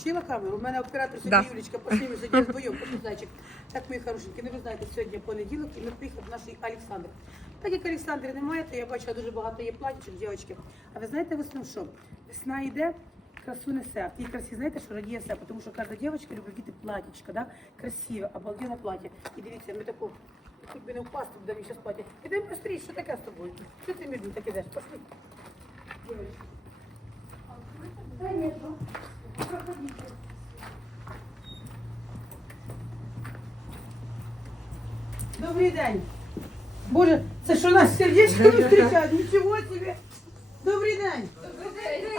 включила камеру. У мене оператор сьогодні Да. Юлічка, пошли ми сьогодні вдвоєм, пошли, зайчик. Так, мої хорошенькі, ну ви знаєте, сьогодні понеділок і ми приїхав наш Олександр. Так як Олександра немає, то я бачила дуже багато є платічок, дівчатки. А ви знаєте весною що? Весна йде, красу несе. В тій красі знаєте, що радіє все, тому що кожна дівчинка любить діти платічка, да? красиве, обалденне плаття. І дивіться, ми таку, хоч би не впасти, де мені зараз плаття. Ідемо пострій, що таке з тобою? Що ти мені так ідеш? Пошли. Дівчатки. Добрий день. Боже, це що нас сердечко зустрічають? Нічого собі. Добрий день.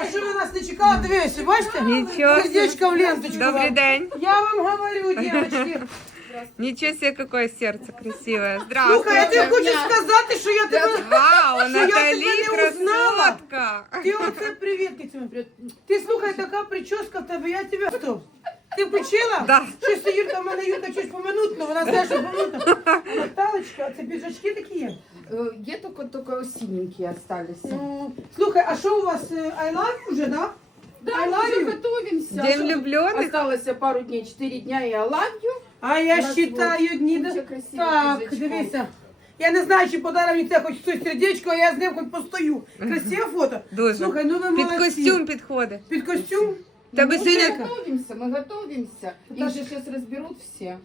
А що ви нас не чекали? Дивіться, бачите? Нічого. Сердечко в ленточку. Добрий вам. день. Я вам говорю, девочки. Ничего себе, какое сердце красивое. Здравствуйте. Слухай, а ти хочеш сказати, що я тебе... Вау, Що я Натали, тебе не узнала? красотка. Ти оце привіт, Кицюня, привіт. Ти слухай, така прическа в тебе, я тебе... Стоп. Ти включила? Да. Щось це Юрка, в мене Юрка щось поминутно, вона знає, що поминутно. А Наталочка, а це піджачки такі є? Э, Где только только синенькие остались. Ну, Слухай, а що у вас, е, I love you вже, да? Да, I мы love уже you. готовимся. День Что тут влюбленных? Осталось пару дней, 4 дня и I love you. А я У нас считаю дні. Дуже да? красивий Так, піджачком. дивися. Я не знаю, чи подарив мені це хоч хтось сердечко, а я з ним хоч постою. Красиве фото? Дуже. Слухай, ну ви Під молодці. костюм підходить. Під костюм? Тебе Ну, синя- Мы Жека. готовимся, мы готовимся. Да. Их же сейчас разберут все.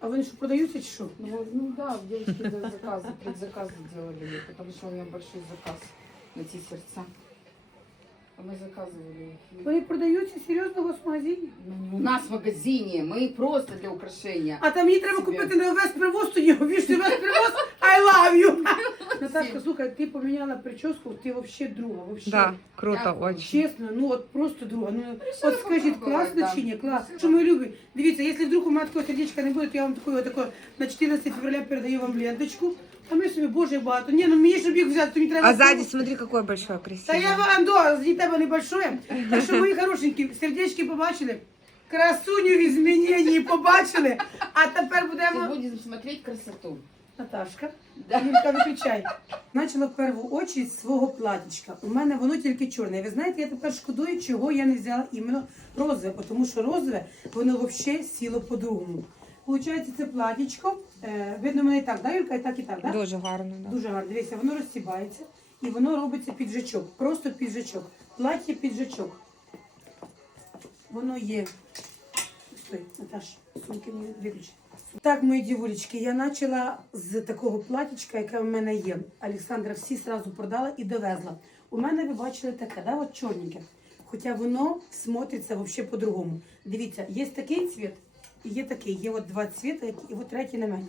А вони що продаються чи що? Ну, ну да, девочки да, заказы, предзаказы делали, потому что у меня большой заказ на те сердца. А Мы заказывали их. Вони продаються серйозно в магазині? Ну, не у нас в магазине, мы просто для украшения. А там мені треба Себе. купити на весь привоз, тоді вішти весь привоз, I love you. Наташка, слухай, ти поміняла прическу, ти взагалі друга, вообще. Да, круто, Дякую. очень. Чесно, ну от просто друга. Ну що от ви скажіть, попробували, класно да. чи ні? Клас. Що ми любимо? Дивіться, якщо вдруг у мене такого сердечка не буде, то я вам такого такого на 14 февраля передаю вам ленточку. А ми собі, боже, багато. Ні, ну мені щоб їх взяти, то мені треба. А сзади смотри, какое большое, Та я вам до з тебе небольшое. Так що мої хорошенькі, сердечки побачили. Красуню в зміненні побачили. А тепер Ты будемо. будешь смотреть красоту. Наташка, Да. Юлька, виключай. Начала в першу очередь з свого платічка. У мене воно тільки чорне. Ви знаєте, я тепер шкодую, чого я не взяла іменно розове, тому що розове, воно взагалі сіло по-другому. Получається, це платічко. Е, видно мене і так, да, Юлька, і так, і так, да? Дуже гарно, да. Дуже гарно. Дивіться, воно розсібається і воно робиться піджачок. Просто піджачок. Плаття піджачок. Воно є. Стой, Наташ, сумки мені виключи. Так, мої дівулечки, я почала з такого платічка, яке в мене є. Олександра всі сразу продала і довезла. У мене ви бачили таке, да, от чорненьке. Хоча воно смотриться взагалі по-другому. Дивіться, є такий цвіт і є такий. Є от два цвіта, які- і от третій на мені.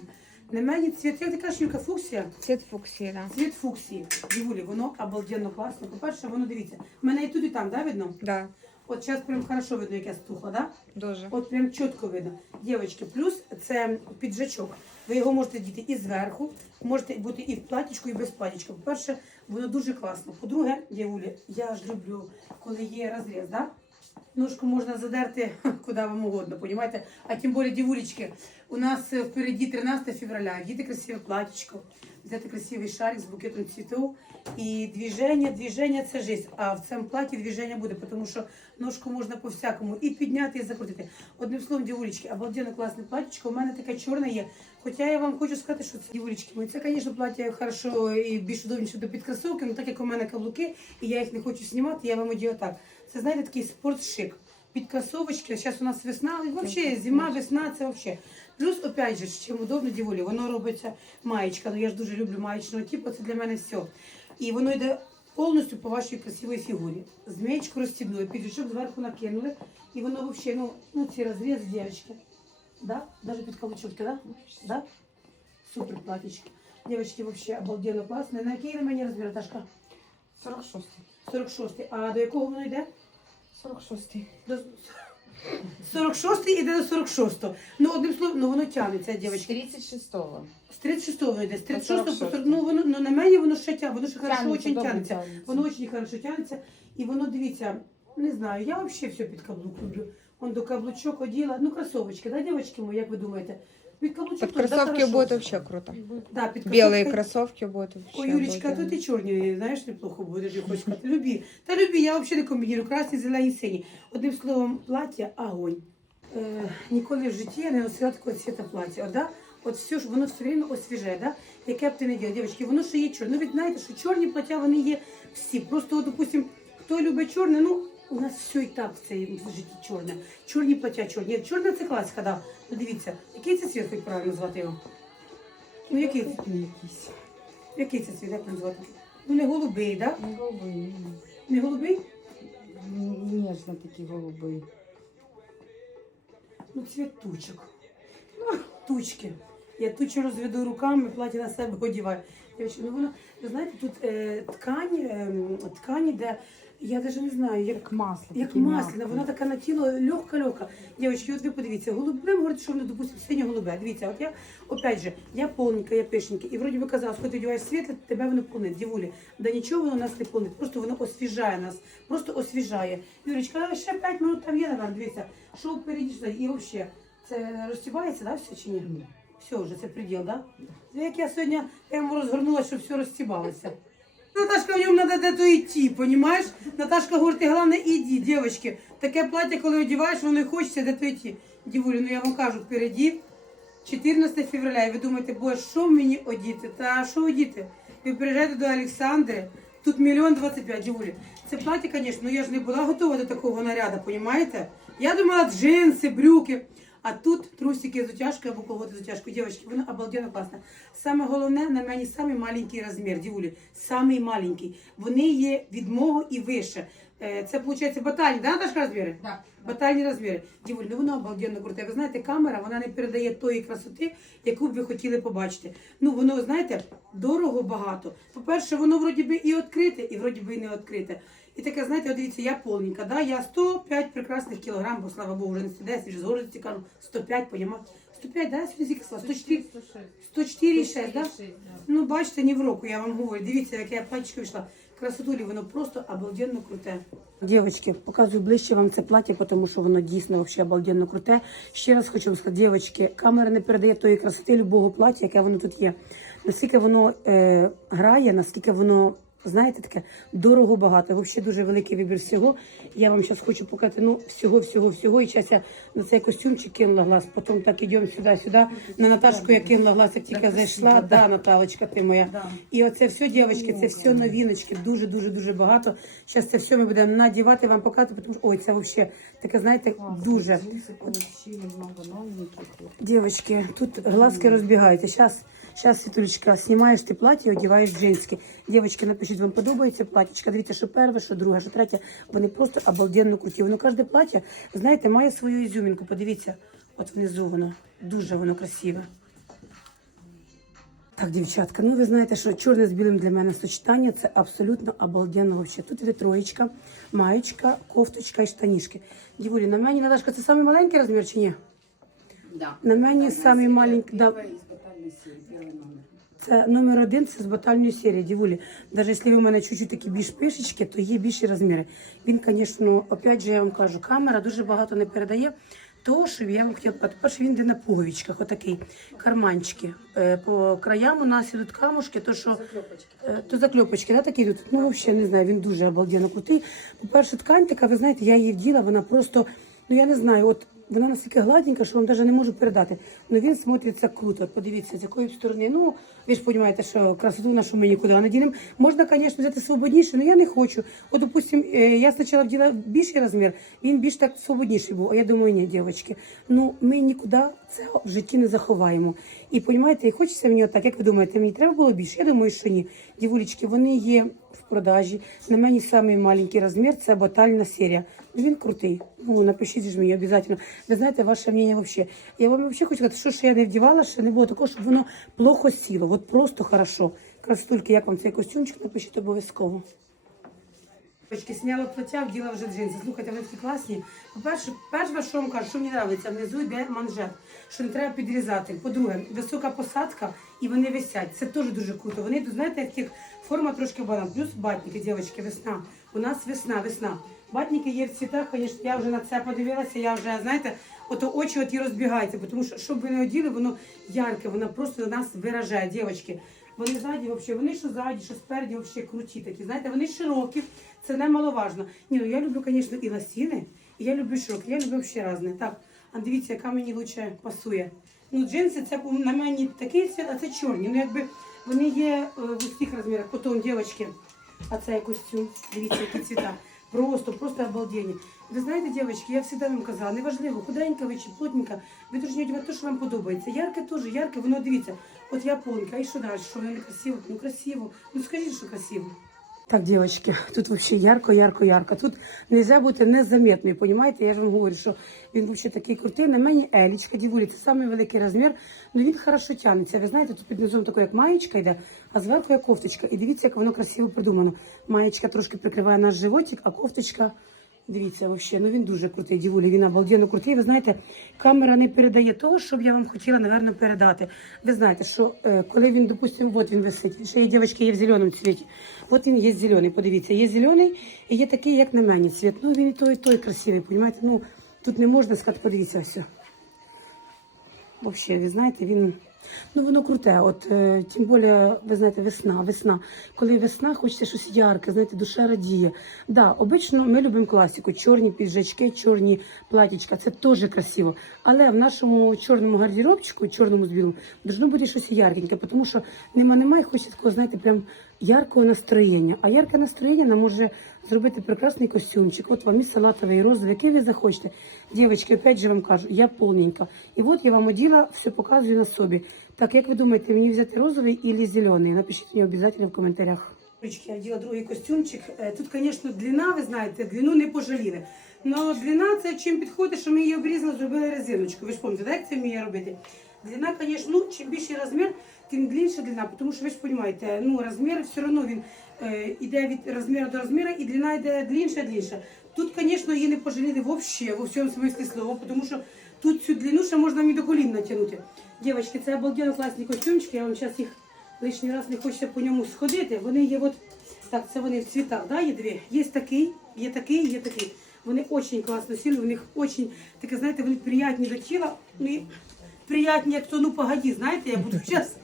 На мені цвіт, як така шнюка фуксія. Цвет фуксии, да. Цвіт фуксії. Дівулі, воно обалденно класно. По-перше, воно дивіться. в мене і тут, і там, да, видно? Да, От зараз прям хорошо видно, як я стухла, да? дуже. От прям чітко видно. Дівчатки, плюс це піджачок. Ви його можете діти і зверху, можете бути і в платічку, і без платічка. По-перше, воно дуже класно. По-друге, дівулі, я ж люблю, коли є розріз, да? Ножку можна задерти куди вам угодно, понімаєте? А тим більше, дівулечки, у нас впереді 13 февраля, діти красиве платічко, взяти красивий шарик з букетом цвітів. І движення, движення це жизнь. А в цьому платі движення буде, тому що ножку можна по-всякому і підняти, і закрутити. Одним словом, дівулечки, обалденно класне платічко. У мене таке чорне є. Хоча я вам хочу сказати, що це дівулечки мої. Це, звісно, плаття хорошо і більш удобніше до підкрасовки, але так як у мене каблуки, і я їх не хочу знімати, я вам одію так. Це знаєте такий спортшик. Підкрасовочки, зараз у нас весна, і взагалі зима, весна, це взагалі. Плюс, опять же, чим удобно діволі, воно робиться маєчка. Ну я ж дуже люблю маєчного типу, це для мене все. І воно йде повністю по вашій красивій фігурі. Змієчку розстібнули, піджачок зверху накинули, і воно взагалі, ну, ну ці розрізи, дівчатки. Да? Даже під каблучок, да? Да? Супер платічки. Девочки, вообще обалденно класно. На який на мені розмір, Наташка? 46. 46. А до якого воно йде? 46. До 46 іде до 46. Ну, одним словом, ну воно тягнеться, С дівчатки. 36-го. З 36 воно йде, з 36 по 40. Ну, воно, ну, на мені воно ще тягне, воно ще хорошо Тягнеться, очень тягнеться. тягнеться. Воно очень хорошо тягнеться. І воно, дивіться, не знаю, я взагалі все під каблук люблю. Он до каблучок оділа. Ну, кросовочки, да, дівчатки мої, як ви думаєте? Под кроссовки будет вообще круто. Да, під Белые кроссовки- будут вообще. Ой, Юлечка, то ти чорні, знаєш, неплохо будеш, я хочу сказати. Любі. Та любі, я взагалі не комбінірую. Красні, зелені, сині. Одним словом, плаття огонь. Е, ніколи в житті я не носила такого цвіта плаття. От, да? От все ж воно все рівно освіжає, да? яке б ти не діла, дівчатки, воно ще є чорне. Ну, ви знаєте, що чорні плаття вони є всі. Просто, от, допустим, хто любить чорне, ну, у нас все і так в цій житті чорне. Чорні плаття чорні. Ні, Чорна це класика, да. Дивіться, який це цвіт, хоч правильно звати його? Ну який це? Якийсь. Який це цвіт, як назвати? Ну не голубий, да? Не голубий. Не голубий? Н- Ніжно такі голубий. Ну, цвіт тучок. Ну, тучки. Я тучі розведу руками, платі на себе одіваю. Дівчатки, ну воно, ви знаєте, тут е, ткань, е, ткань, де я навіть не знаю, як, Як масло. як масляна, вона така на тіло легка-легка. Дівчатки, от ви подивіться, голубе, говорить, що воно, допустимо, синє голубе. Дивіться, от я, опять же, я повненька, я пишненька. І вроді би казала, коли ти одягаєш світле, тебе воно полнить, дівулі. Да нічого воно нас не полнить, просто воно освіжає нас, просто освіжає. Юрічка, ще 5 минут там є, наверное, дивіться, що що ззаді. і взагалі, це розтібається, да, все чи ні? Все вже, це приділ, да? Ну, Як я сьогодні прямо розгорнула, щоб все розстібалося. Наташка, в ньому треба де-то йти, понімаєш? Наташка говорить, головне іди, дівчатки. Таке плаття, коли одягаєш, воно і хочеться де-то йти. Дівулі, ну я вам кажу, впереді 14 февраля, і ви думаєте, боже, що мені одіти? Та що одіти? Ви приїжджаєте до Олександри, тут мільйон двадцять п'ять, дівулі. Це плаття, звісно, ну я ж не була готова до такого наряду, понімаєте? Я думала, джинси, брюки. А тут трусики з утяжкою або колготи з утяжкою. Дівчатки, воно обалденно класне. Саме головне, на мені самий маленький розмір, дівулі. Самий маленький. Вони є від мого і вище. Е, Це, виходить, батальні, да, Наташка, розміри? Да. Батальні розміри. Дівуль, ну воно обалденно круте. Ви знаєте, камера вона не передає тої красоти, яку б ви хотіли побачити. Ну воно, знаєте, дорого багато. По-перше, воно вроді би і відкрите, і вроді би і не відкрите. І таке, знаєте, от дивіться, я повненька, да? я 105 прекрасних кілограм, бо слава Богу, вже не 110, вже з гордості кажу, 105, понімаєте? 105, да? Сьогодні скільки сказала? 104, 104,6, да? Ну, бачите, ні в року, я вам говорю. Дивіться, як я платічка вийшла. Красотулі, воно просто обалденно круте. Дівчатки, показую ближче вам це плаття, тому що воно дійсно вообще обалденно круте. Ще раз хочу вам сказати, дівчатки, камера не передає тої красоти любого плаття, яке воно тут є. Наскільки воно е, грає, наскільки воно. Знаєте, таке дорого багато. Взагалі дуже великий вибір всього. Я вам зараз хочу показати ну всього, всього, всього. І зараз я на цей костюмчик кинула глаз. Потім так ідемо сюди, сюди. На Наташку я кинула глаз, як тільки зайшла. Да, Наталочка, ти моя. І оце все, дівчатки, це все новіночки, дуже, дуже, дуже багато. Зараз це все ми будемо надівати, вам показувати, тому що ой, це взагалі таке, знаєте, дуже. Дівчатки, тут глазки розбігаються. Зараз, зараз, Світулечка, знімаєш ти плаття, одягаєш джинські. Дівчатки, напишіть, вам подобається платтячка. Дивіться, що перше, що друге, що третє. Вони просто обалденно круті. Воно кожне плаття, знаєте, має свою ізюмінку. Подивіться, от внизу воно. Дуже воно красиве. Так, дівчатка, ну ви знаєте, що чорне з білим для мене сочетання це абсолютно обалденно вообще. Тут іде троєчка, маєчка, кофточка і штанішки. Дівулі, на мені Наташка, це самий маленький розмір чи ні? Да. На мені самий маленький, да. Серии, первый номер. Це номер один, це з батальної серії, дівулі. Навіть якщо ви в мене чуть-чуть такі більш пишечки, то є більші розміри. Він, звісно, опять же, я вам кажу, камера дуже багато не передає. То, що я вам хотіла сказати, перше, він йде на пуговичках, отакий, карманчики. Е, По краям у нас ідуть камушки, то що Е, то закльопочки, да, такі йдуть. Ну, взагалі, не знаю, він дуже обалденно крутий. По-перше, ткань така, ви знаєте, я її вділа, вона просто, ну я не знаю, от вона настільки гладенька, що вам навіть не можу передати. Ну він смотриться круто. От подивіться, з якої сторони. Ну, ви ж розумієте, що красоту нашу ми нікуди не дінемо. Можна, звісно, взяти свободніше, але я не хочу. От, допустим, е, я спочатку вділа більший розмір, він більш так свободніший був. А я думаю, ні, дівчатки, ну ми нікуди це в житті не заховаємо. І розумієте, і хочеться мені отак, як ви думаєте, мені треба було більше? Я думаю, що ні. Дівулечки, вони є продажі. На мені самий маленький розмір це батальна серія. Він крутий. Ну, напишіть ж мені обов'язково. Ви знаєте, ваше мнення взагалі. Я вам взагалі хочу сказати, що ж я не вдівала, що не було такого, щоб воно плохо сіло. От просто хорошо. Красотульки, як вам цей костюмчик, напишіть обов'язково. Дівчатки, сняла плаття, вділа вже джинси. Слухайте, вони такі класні. По-перше, перше, що вам кажу, що мені подобається, внизу йде манжет, що не треба підрізати. По-друге, висока посадка і вони висять. Це теж дуже круто. Вони, тут, знаєте, їх форма трошки банан. Плюс батники, дівчатки, весна. У нас весна, весна. Батники є в цвітах, звісно, я вже на це подивилася, я вже, знаєте, ото очі от і розбігаються, тому що, щоб ви не оділи, воно ярке, воно просто нас виражає, дівчатки. Вони ззаді, взагалі, вони що ззаді, що спереді, взагалі круті такі. Знаєте, вони широкі, це немаловажно. Ні, ну я люблю, звісно, і ласіни, і я люблю широкі, я люблю взагалі різне. Так, а дивіться, яка мені лучше пасує. Ну, джинси це на мені такий цвіт, а це чорні. Ну, якби вони є е, в усіх розмірах. Потім, дівчатки, а це костюм. Дивіться, які цвіта. Просто, просто обалденні. Ви знаєте, дівчатки, я завжди вам казала, неважливо, худенька ви чи плотненька, ви одягати те, що вам подобається. Ярке теж, ярке, воно дивіться. От я полненька, а і що далі? Що воно не красиво? Ну красиво. Ну скажіть, що красиво. Так, девочки, тут вообще ярко, ярко, ярко. Тут нельзя бути незаметною, понимаете? Я ж вам говорю, що він вообще такий крутий. На мені елічка, дівулі, це самий великий розмір, але він хорошо тягнеться. Ви знаєте, тут під низом така як маєчка йде, а зверху як кофточка. І дивіться, як воно красиво придумано. Маєчка трошки прикриває наш животик, а кофточка. Дивіться, вообще, ну він дуже крутий, дівулі, він обалденно крутий. Ви знаєте, камера не передає того, що я вам хотіла, напевно, передати. Ви знаєте, що е, коли він, допустимо, от він висить, ще є дівчатки, є в зеленому цвіті. От він є зелений, подивіться, є зелений і є такий, як на мені цвіт. Ну він і той, і той красивий, розумієте? Ну тут не можна сказати, подивіться все. Взагалі, ви знаєте, він. Ну, воно круте. От е, тим більше, ви знаєте, весна, весна. Коли весна, хочеться щось ярке, знаєте, душа радіє. Да, обично ми любимо класику, чорні піджачки, чорні платічка. Це теж красиво. Але в нашому чорному гардеробчику, чорному з білому, должно бути щось яркеньке, тому що нема немає, хочеться такого, знаєте, прям яркого настроєння. А ярке настроєння нам може зробити прекрасний костюмчик. От вам і салатовий, і розовий, який ви захочете. Дівчатки, опять же вам кажу, я повненька. І от я вам оділа, все показую на собі. Так, як ви думаєте, мені взяти розовий і зелений? Напишіть мені обов'язково в коментарях. Я оділа другий костюмчик. Е, Тут, звісно, длина, ви знаєте, длину не пожаліли. Но длина це чим підходить, що ми її обрізали, зробили резиночку. Ви ж пам'ятаєте, як це вміє робити? Длина, звісно, ну, чим більший розмір, тим більша длина, тому що ви ж розумієте, ну, розмір все одно він йде від розміру до розміру, і длина йде длінша, длінша. Тут, звісно, її не пожаліли взагалі, во всьому смислі слова, тому що тут цю длину ще можна мені до колін натягнути. Дівчатки, це обалденно класні костюмчики, я вам зараз їх лишній раз не хочеться по ньому сходити. Вони є от, так, це вони в цвітах, да, є дві. Є такий, є такий, є такий. Вони дуже класно сіли, у них дуже, таке, знаєте, вони приятні до тіла. Ну, і приятні, як то, ну, погоді, знаєте, я буду зараз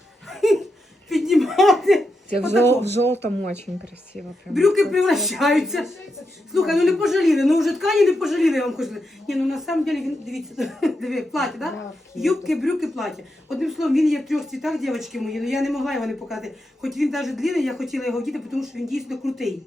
піднімати. Тебе в, жел- в желтом очень красиво. Прям. Брюки превращаються. Слухай, ну не пожаліли, ну вже ткані не пожаліли, я вам хочу. Ні, ну на самом деле він, дивіться, диви, плаття, да? Юбки, брюки, плаття. Одним словом, він є в трьох цвітах, дівчатки мої, ну я не могла його не показати. Хоч він навіть длинний, я хотіла його вдіти, тому що він дійсно крутий.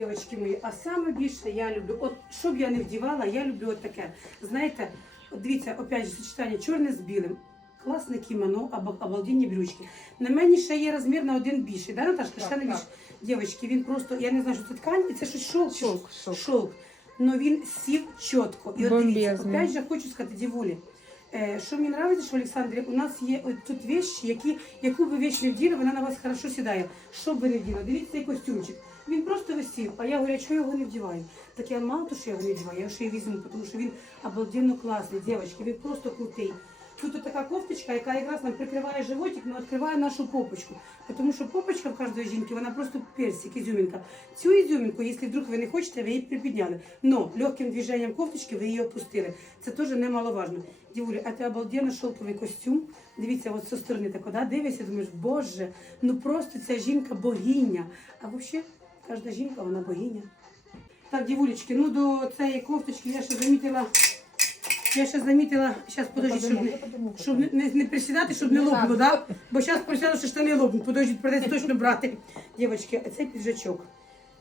Дівчатки мої, а саме більше я люблю, от що б я не вдівала, я люблю от таке. Знаєте, от дивіться, опять же, сочетання чорне з білим. Класне кімоно, або обалденні брючки. На мені ще є розмір на один більший, да, Наташка? Ще не так. більше. Дівчатки, він просто, я не знаю, що це ткань, і це щось шовк. Шовк, шовк. шовк. Но він сів чітко. І от дивіться, опять же хочу сказати, дівулі. Е, що мені подобається, що Олександрі у нас є от тут вещі, які, яку би вещь не вділи, вона на вас хорошо сідає. Що б ви не вділи? Дивіться цей костюмчик. Він просто висів, а я говорю, чого я його не вдіваю? Так я мало того, що я його не вдіваю, я ще й візьму, тому що він обалденно класний, дівчатки, він просто крутий. Тут така кофточка, яка якраз нам прикриває животик, але відкриває нашу попочку. Тому що попочка в кожної жінки, вона просто персик, ізюмінка. Цю ізюмінку, якщо вдруг ви не хочете, ви її припідняли. Но легким движенням кофточки ви її опустили. Це теж немаловажно. Дівуля, а це обалденно шовковий костюм. Дивіться, от зі сторони так, да, дивишся, думаєш, боже, ну просто ця жінка богиня. А взагалі, кожна жінка, вона богиня. Так, дівулечки, ну до цієї кофточки я ще замітила. Я ще замітила, зараз подожди, щоб, не, щоб не, не, не присідати, щоб не лопнуло, да? Бо зараз присяду, що штани лопнуть, подожди, придеться точно брати. Дівчатки, цей піджачок.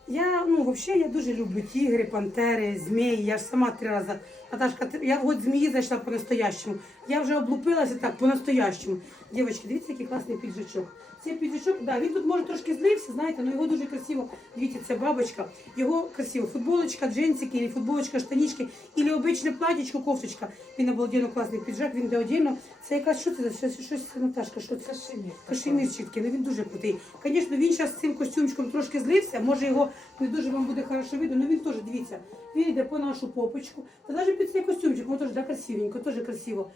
Я, ну, взагалі, я дуже люблю тігри, пантери, змії. Я ж сама три рази. Наташка, ти- я от змії зайшла по-настоящему. Я вже облупилася так, по-настоящему. Дівчатки, дивіться, який класний піджачок. Цей піджачок, да, він тут може трошки злився, знаєте, але його дуже красиво. Дивіться, це бабочка. Його красиво. Футболочка, джинсики, или футболочка, штанічки, или обичне платічко, кофточка. Він обалденно класний піджак, він де. Це якась що це? за- Щось, щось Наташка, що це? Кашемір. Кашемірчик такий, ну він дуже крутий. Звісно, він зараз з цим костюмчиком трошки злився, може його не дуже вам буде хорошо видно, але він теж, дивіться, він йде по нашу попочку. Та навіть під цей костюмчик, воно теж да, красивенько, теж красиво.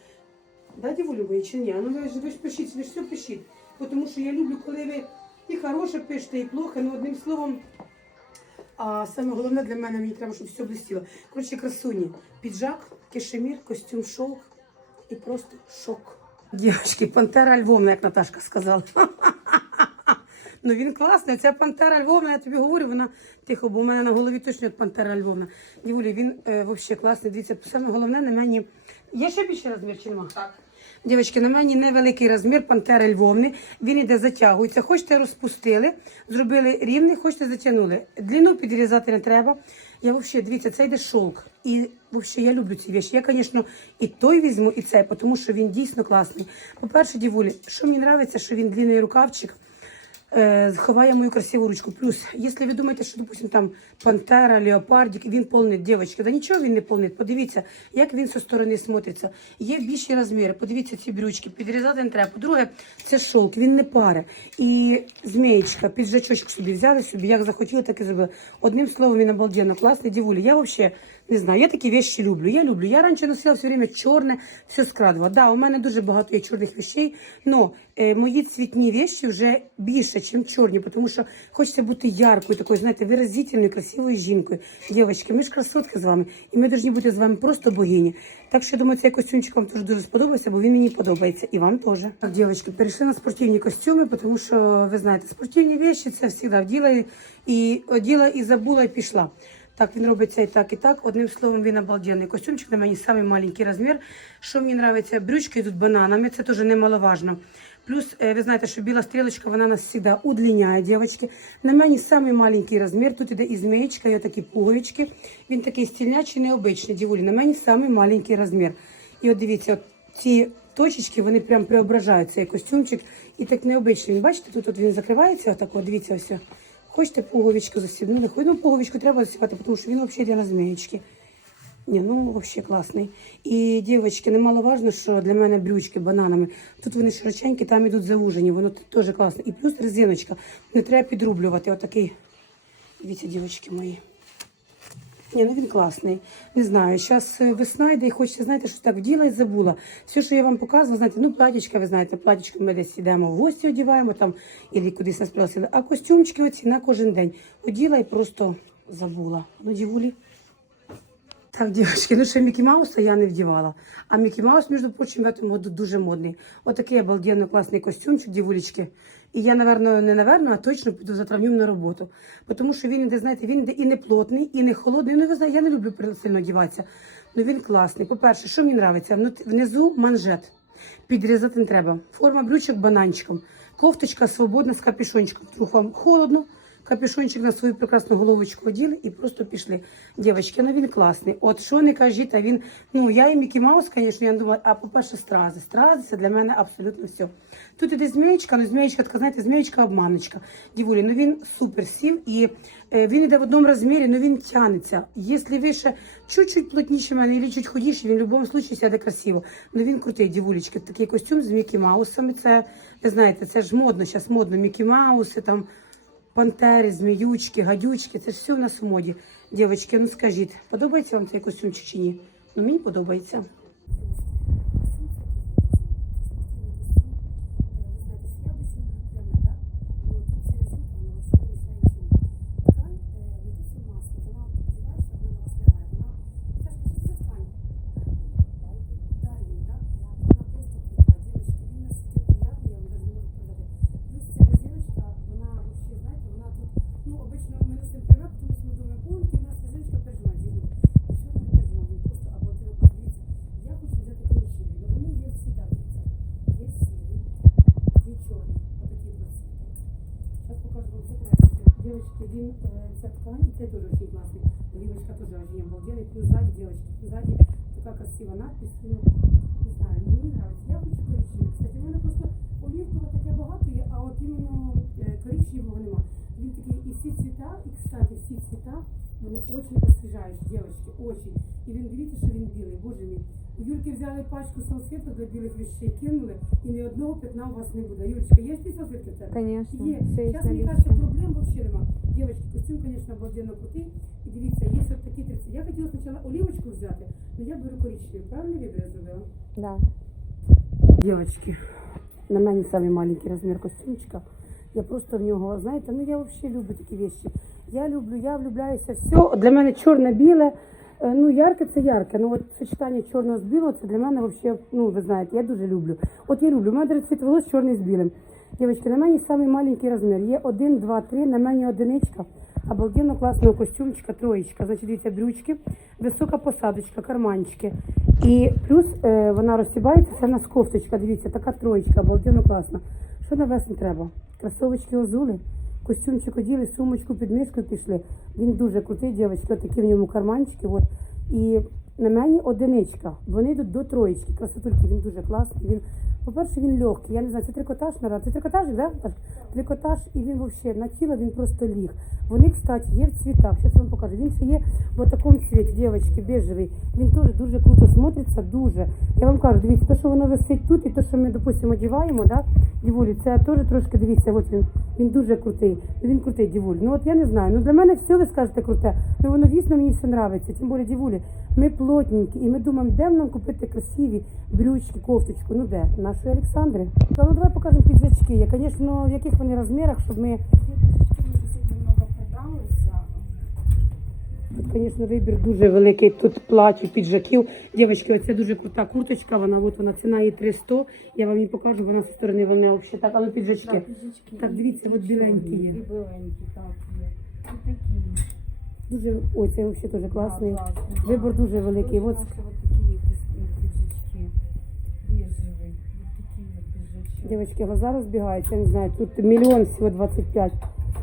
Да, дівулю мої, чи ні? Ну ви ж ви ж пишіть, ви ж все пишіть. Тому що я люблю, коли ви і хороше пишете, і плохо, ну одним словом, А саме головне для мене, мені треба, щоб все блистіло. Коротше, красуні, піджак, кишемір, костюм шовк і просто шок. Дівчатки, пантера Львовна, як Наташка сказала. Ну він класний. Ця пантера Львовна, я тобі говорю, вона тихо, бо у мене на голові точно пантера Львовна. Дівулі, він е, взагалі класний. Дивіться, саме головне на мені. Є ще більший розмір чи нема? Так. Дівчатки, на мені невеликий розмір пантери Львовни. Він іде затягується. Хочете розпустили, зробили рівний, хочете затягнули. Длину підрізати не треба. Я взагалі, дивіться, це йде шовк. І взагалі я люблю ці віші. Я, звісно, і той візьму, і цей, тому що він дійсно класний. По-перше, дівулі, що мені подобається, що він длинний рукавчик. Е, ховає мою красиву ручку. Плюс, якщо ви думаєте, що, допустим, там пантера, леопардик, він повний дівчатки, да нічого він не повний. Подивіться, як він зі сторони смотриться. Є більші розміри. Подивіться ці брючки, підрізати не треба. По-друге, це шовк, він не паре. І змієчка, піджачочок собі взяли собі, як захотіли, так і зробили. Одним словом, він обалденно класний, дівулі. Я взагалі не знаю, я такі вещи люблю. Я люблю. Я раніше носила все время чорне, все скрадувала. Да, у мене дуже багато є чорних вещей, але е, мої цвітні вещи вже більше, ніж чорні, тому що хочеться бути яркою, такою, знаєте, виразительною, красивою жінкою. Дівчатки, ми ж красотки з вами, і ми повинні бути з вами просто богині. Так що я думаю, цей костюмчик вам теж дуже сподобався, бо він мені подобається. І вам теж. Так, дівчатки, перейшли на спортивні костюми, тому що ви знаєте, спортивні вещи це завжди вділа і оділа і забула, і пішла. Так, він робиться і так, і так. Одним словом, він обалденний костюмчик. На мені самий маленький розмір. Що мені подобається, брючки йдуть бананами, це теж немаловажно. Плюс, е, ви знаєте, що біла стрілочка, вона нас завжди удлиняє, дівчатки. На мені самий маленький розмір. Тут іде і змієчка, і отакі пуговички. Він такий стільнячий, необичний, дівулі. На мені самий маленький розмір. І от дивіться, от ці точечки, вони прям преображають цей костюмчик. І так необичний. Бачите, тут от він закривається, отак, от, дивіться, ось. Хочете пуговичку засібнули? Хоч ну пуговичку треба засівати, тому що він взагалі для на змієчки. Ні, ну взагалі класний. І дівчатки, немаловажно, що для мене брючки бананами. Тут вони широченькі, там йдуть заужені, воно теж класно. І плюс резиночка. Не треба підрублювати. Отакий. Дивіться, дівчатки мої. Ні, ну він класний. Не знаю. Зараз весна йде і хочеться, знаєте, що так вділа і забула. Все, що я вам показувала, знаєте, ну платічка, ви знаєте, платічку ми десь йдемо в гості одіваємо там, і кудись нас пригласили. А костюмчики оці на кожен день. Оділа і просто забула. Ну, дівулі. Так, дівчатки, ну ще Мікі Мауса я не вдівала. А Мікі Маус, між прочим, в этом году дуже модний. Отакий обалденно класний костюмчик, дівулечки. І я, наверно, не наверно, а точно піду завтра в ньому на роботу. Тому що він іде, знаєте, він іде і не плотний, і не холодний. Ну, ви знаєте, я не люблю сильно одіватися. Ну він класний. По-перше, що мені подобається? Внизу манжет. Підрізати не треба. Форма брючок бананчиком. Кофточка свободна з капюшончиком. Вам холодно. Капюшончик на свою прекрасну головочку оділи і просто пішли. Дівчатки, ну він класний. От що не кажіть, а він, ну я і Мікі Маус, звісно, я думаю, а по-перше, стрази. Стрази це для мене абсолютно все. Тут іде змієчка, ну змієчка, така, знаєте, змієчка обманочка. Дівулі, ну він супер сів і е, він іде в одному розмірі, ну він тянеться. Якщо ви ще чуть-чуть плотніше мене, або чуть худіше, він в будь-якому випадку сяде красиво. Ну він крутий, дівулечки. Такий костюм з Мікі Маусами. Це, ви знаєте, це ж модно, зараз модно. Мікі Мауси, там пантери, зміючки, гадючки. Це ж все у нас у моді. Дівчатки, ну скажіть, подобається вам цей костюмчик чи ні? Ну мені подобається. Ну, обично ми носимо привик, тому що ми думаємо, ой, у нас резиночка переживає. Що вона не переживає? Він просто або ти подивіться. Я хочу взяти коричневі, але вони є всі дивіться. Є сірі, є чорні, отакі два цвіти. Зараз покажу вам це треба. Девочки, він, ця ткань, це теж дуже класний. Оливочка теж очень обалденный. Плюс сзади, девочки, сзади така красива надпись. Ну, не знаю, мені нравится. Я хочу коричневий. Кстати, в мене просто олівкового таке багато є, а от іменно е, коричневого нема. Він такий, і всі цвіта, і, кстати, всі цвіта, вони очень освіжаючі, девочки, очень. І він, дивіться, що він білий, боже мій. У Юльки взяли пачку салфеток для білих вещей, кинули, і ні одного пятна у вас не буде. Юлечка, є ці салфетки в тебе? Конечно, Є. Зараз мені кажется, проблем вообще нема. Девочки, костюм, конечно, обалденно крутий. І дивіться, є от такі тридцять. Я хотіла спочатку олівочку взяти, але я беру коричневий. Правильно вибір я зробила? Да. Девочки, на мене самий маленький розмір костюмчика. Я просто в нього, знаєте, ну я взагалі люблю такі вещи. Я люблю, я влюбляюся все. Для мене чорне-біле. е, Ну, ярке це ярке. Ну, от сочетання чорного з білого, це для мене взагалі, ну, ви знаєте, я дуже люблю. От я люблю, у мене цвіт волос чорний з білим. Дівчатки, на мені самий маленький розмір. Є один, два, три, на мені одиничка. Обалденно класного костюмчика, троєчка. Значить, дивіться, брючки, висока посадочка, карманчики. І плюс е, вона розсібається, це в нас кофточка, дивіться, така троєчка, обалденно класна. Що на весну треба? Кросовочки озули, костюмчик оділи, сумочку під мишкою пішли. Він дуже крутий, дівчатки, такі в ньому карманчики. От. І на мені одиничка. Вони йдуть до троєчки. Красотульки, він дуже класний. Він, по-перше, він легкий. Я не знаю, це трикотаж, наразі. Це трикотаж, да? Трикотаж, і він взагалі на тіло він просто ліг. Вони, кстати, є в цвітах. Зараз вам покажу. Він ще є в такому цвіті, дівчатки, бежевий. Він теж дуже круто смотриться, дуже. Я вам кажу, дивіться, те, що воно висить тут, і те, що ми, допустимо, одягаємо, да, дівулі, це теж трошки, дивіться, от він, він дуже крутий. Він крутий, дівулі. Ну от я не знаю. Ну для мене все, ви скажете, круте. Ну воно дійсно мені все нравиться. Тим більше, дівулі, ми плотненькі, і ми думаємо, де нам купити красиві брючки, кофточку. Ну де? Нашої Олександри. Та ну давай покажемо піджачки. Я, звісно, в яких вони розмірах, щоб ми. Тут, звісно, вибір дуже великий. Тут платів, піджаків. Дівчатки, оце дуже крута курточка. Вона от вона ціна її 300. Я вам її покажу, вона з сторони вони взагалі так, але піджачки. Да, пиджачки. Так, дивіться, от біленькі є. І біленькі, так, є. І такі. Дуже ой, це взагалі дуже класний. Да, да. Вибор дуже великий. Тут От у пиджачки. дівчатки, глаза розбігаються, я не знаю, тут мільйон всього 25.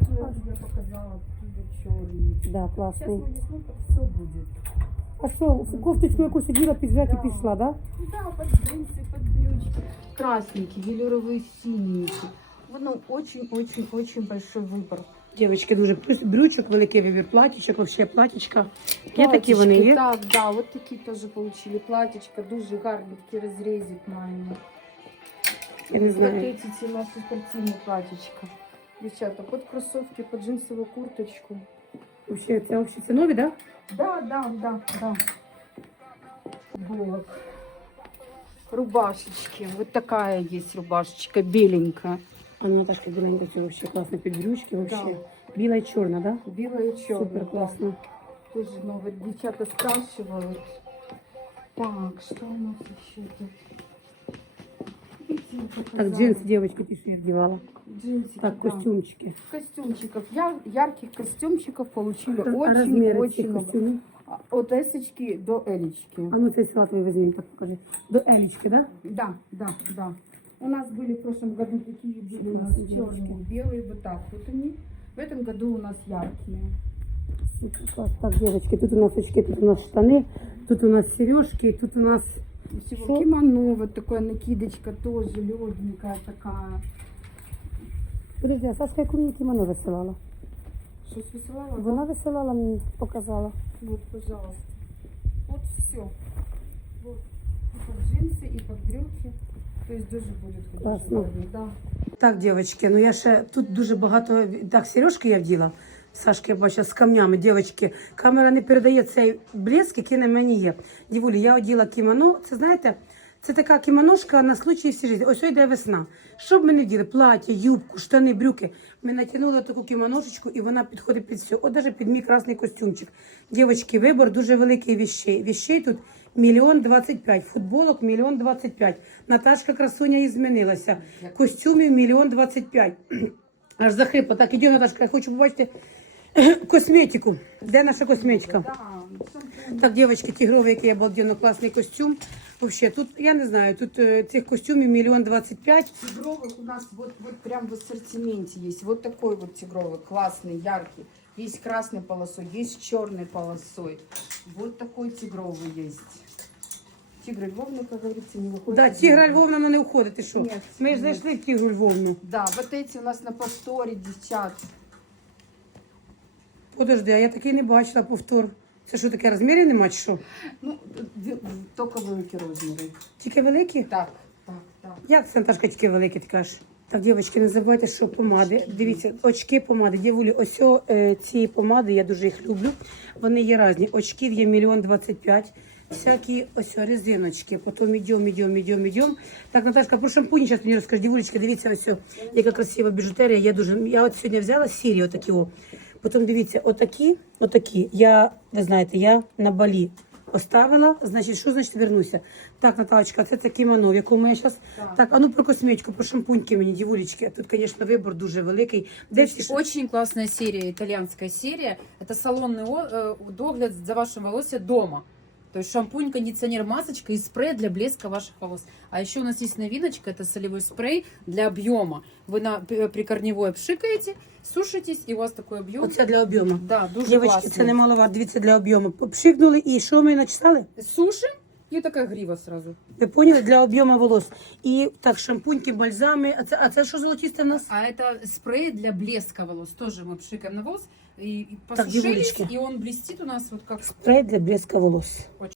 Ну, я тебе показала, оттуда черный. Да, Сейчас класний. на весну все будет. А що, в кофточку якусь оділа, піджак і пішла, да? Да, под джинсы, под брючки. Красненький, велюровый, синенький. Ну, очень-очень-очень большой выбор. Дівчатки, дуже плюс брючок, великий вибір, платічок, взагалі платічка. Є такі вони, Платічки, є? Так, да, вот такие тоже получили. Платічка, дуже гарні, такі розрізик маємо. Я не знаю. Смотрите, ці наші спортивні платічка. Дівчата, под кроссовки, под джинсову курточку. Вообще, це, вообще, це нові, да? Да, да, да, да. Футболок. Рубашечки. Вот такая есть рубашечка, беленькая. А ну, Наташка, біленька, це вообще класно, підбрючки, вообще. Біла і чорна, да? Белая и черная. Супер класно. Тоже новые девчата спрашивают. Так, что у нас еще тут? Видите, Так, показала. джинсы девочки ты что вдевала. Джинсики, Так, да. костюмчики. Костюмчиков. Я, ярких костюмчиков получили А размеры очень-очень цих много. костюмів? А, От эсочки до элечки. А ну цей салатовий візьміть, так покажи. До Елічки, да? Да, да, да. У нас были в прошлом году такие были у нас Классные черные, белые, вот так вот они. В этом году у нас яркие. Супер, клас. Так, девочки, тут у нас очки, тут у нас штани, тут у нас сережки, тут у нас... И Всего Шо? кимоно, вот такая накидочка тоже легенькая такая. Подожди, а Сашка яку мені кімоно висилала? Что высылала? Вона висилала мені, показала. Вот, пожалуйста. Вот все. Вот. И под джинсы, и под брюки. То есть тоже будет хоть Классно. желание, Да. Так, дівчатки, ну я ще тут дуже багато. Так, сережки я вділа. Сашка, я бачила з камнями, дівчатки. Камера не передає цей блеск, який на мені є. Дівулі, я оділа кімоно. Це знаєте, це така кімоношка на случай всі життя. Ось йде весна. Що б ми не вділи? Плаття, юбку, штани, брюки. Ми натягнули таку кімоношечку, і вона підходить під все. От навіть під мій красний костюмчик. Дівчатки, вибор дуже великий віщей. Віщей тут мільйон двадцять п'ять. Футболок мільйон двадцять п'ять. Наташка красуня і змінилася. Костюмів мільйон двадцять п'ять. Аж захрипла. Так, іди, Наташка, я хочу побачити косметику. Де наша косметика? Да, шампунь. Так, дівчатки, тігровий, який обалденно класний костюм. Вообще, тут, я не знаю, тут е, цих костюмів мільйон двадцять п'ять. Тигровых у нас вот, вот прям в ассортименте есть. Вот такой вот тигровый, классный, яркий. Есть красной полосой, есть черной полосой. Вот такой тигровый есть. Тигры Львовны, как говорится, не выходит. Да, из тігра моды. Львовна, вона не входить, ти що? Ні, Ми ж ні. зайшли в тігру Львовну. Да, вот эти у нас на повторе, девчат. Подожди, а я такий не бачила повтор. Це що таке, розмірів нема чи що? Ну, в- только великі розміри. Тільки великі? Так, так, так. Як це, Наташка, тільки великі, ти кажеш? Так, дівчатки, не забувайте, що помади. Дивіться, очки помади. Дівулі, ось о, е, ці помади, я дуже їх люблю. Вони є різні. Очків є мільйон двадцять п'ять. Всякі ось о, резиночки, потім ідем, ідем, ідем, ідем. Так, Наташка, про шампуні зараз мені розкажи. Дівулечки, дивіться, ось о, яка красива біжутерія. Я дуже. Я от сьогодні взяла сірі отакі о. Потім дивіться, отакі, отакі. Я, ви знаєте, я на балі оставила. Значить, що значить вернуся? Так, Наталочка, це таке кімоно, в якому я зараз. Так. а ну про косметику, про шампуньки мені, дівулечки. Тут, звісно, вибор дуже великий. Де всі ш- Очень классная серия, итальянская серия. Это салонный о- э, догляд за вашим волосся дома. То есть шампунь, кондиционер, масочка и спрей для блеска ваших волос. А еще у нас есть новиночка, это солевой спрей для объема. Вы на п- прикорневое пшикаете, сушитесь, и у вас такой объем. Оце для об'єму. Да, дуже Дівчатки, классный. це немаловато, дивіться для об'єму. Пшикнули і що ми начесали? Сушим, и такая грива сразу. Ви поняли? Для об'єму волос. І так, шампуньки, бальзами. А це, а це що золотісте в нас? А это спрей для блеска волос. Тоже мы пшикаем на волос. И, и Так, посушились, и он блестит у нас вот как Спрей для блеска волос.